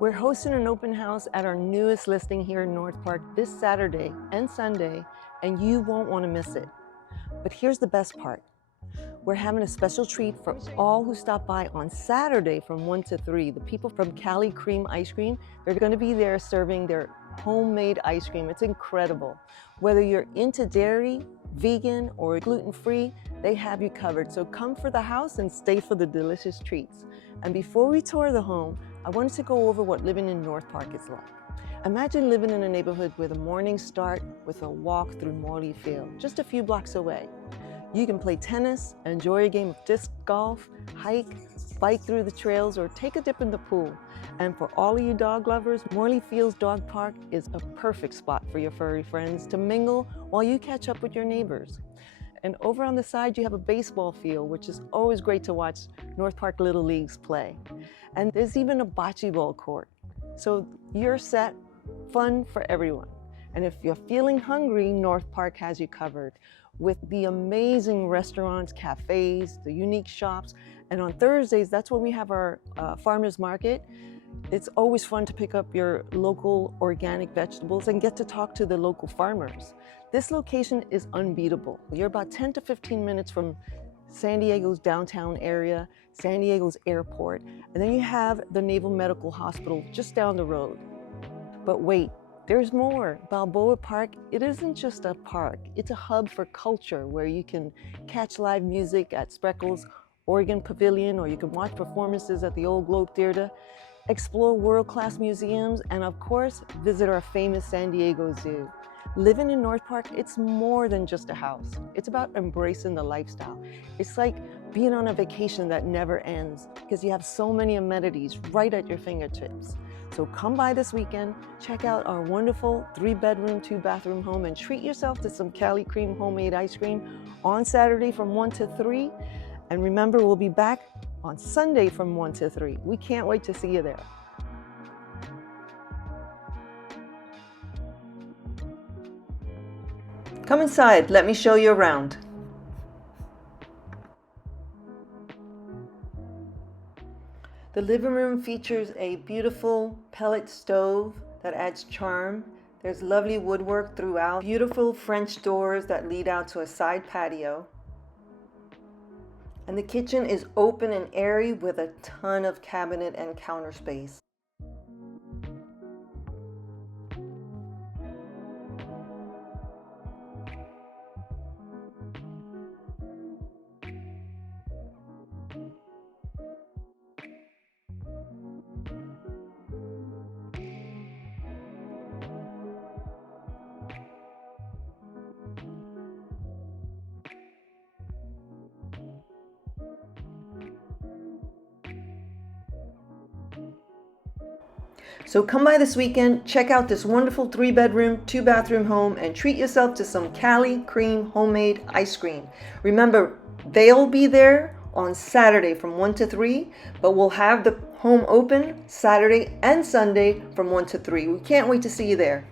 We're hosting an open house at our newest listing here in North Park this Saturday and Sunday, and you won't want to miss it. But here's the best part. We're having a special treat for all who stop by on Saturday from 1 to 3. The people from Cali Cream Ice Cream, they're going to be there serving their homemade ice cream. It's incredible. Whether you're into dairy, vegan, or gluten-free, they have you covered. So come for the house and stay for the delicious treats. And before we tour the home, I wanted to go over what living in North Park is like. Imagine living in a neighborhood where the mornings start with a walk through Morley Field, just a few blocks away. You can play tennis, enjoy a game of disc golf, hike, bike through the trails, or take a dip in the pool. And for all of you dog lovers, Morley Field's Dog Park is a perfect spot for your furry friends to mingle while you catch up with your neighbors. And over on the side, you have a baseball field, which is always great to watch North Park Little Leagues play. And there's even a bocce ball court. So you're set, fun for everyone. And if you're feeling hungry, North Park has you covered with the amazing restaurants, cafes, the unique shops. And on Thursdays, that's when we have our farmers market. It's always fun to pick up your local organic vegetables and get to talk to the local farmers. This location is unbeatable. You're about 10 to 15 minutes from San Diego's downtown area, San Diego's airport, and then you have the Naval Medical Hospital just down the road. But wait, there's more. Balboa Park, it isn't just a park. It's a hub for culture where you can catch live music at Spreckles Oregon Pavilion, or you can watch performances at the Old Globe Theater, explore world-class museums, and of course, visit our famous San Diego Zoo. Living in North Park, it's more than just a house. It's about embracing the lifestyle. It's like being on a vacation that never ends because you have so many amenities right at your fingertips. So come by this weekend, check out our wonderful 3-bedroom, 2-bathroom home, and treat yourself to some Cali Cream homemade ice cream on Saturday from 1 to 3. And remember, we'll be back on Sunday from 1 to 3. We can't wait to see you there. Come inside, let me show you around. The living room features a beautiful pellet stove that adds charm. There's lovely woodwork throughout, beautiful French doors that lead out to a side patio. And the kitchen is open and airy with a ton of cabinet and counter space. So come by this weekend, check out this wonderful 3-bedroom, 2-bathroom home, and treat yourself to some Cali Cream homemade ice cream. Remember, they'll be there on Saturday from 1 to 3, but we'll have the home open Saturday and Sunday from 1 to 3. We can't wait to see you there.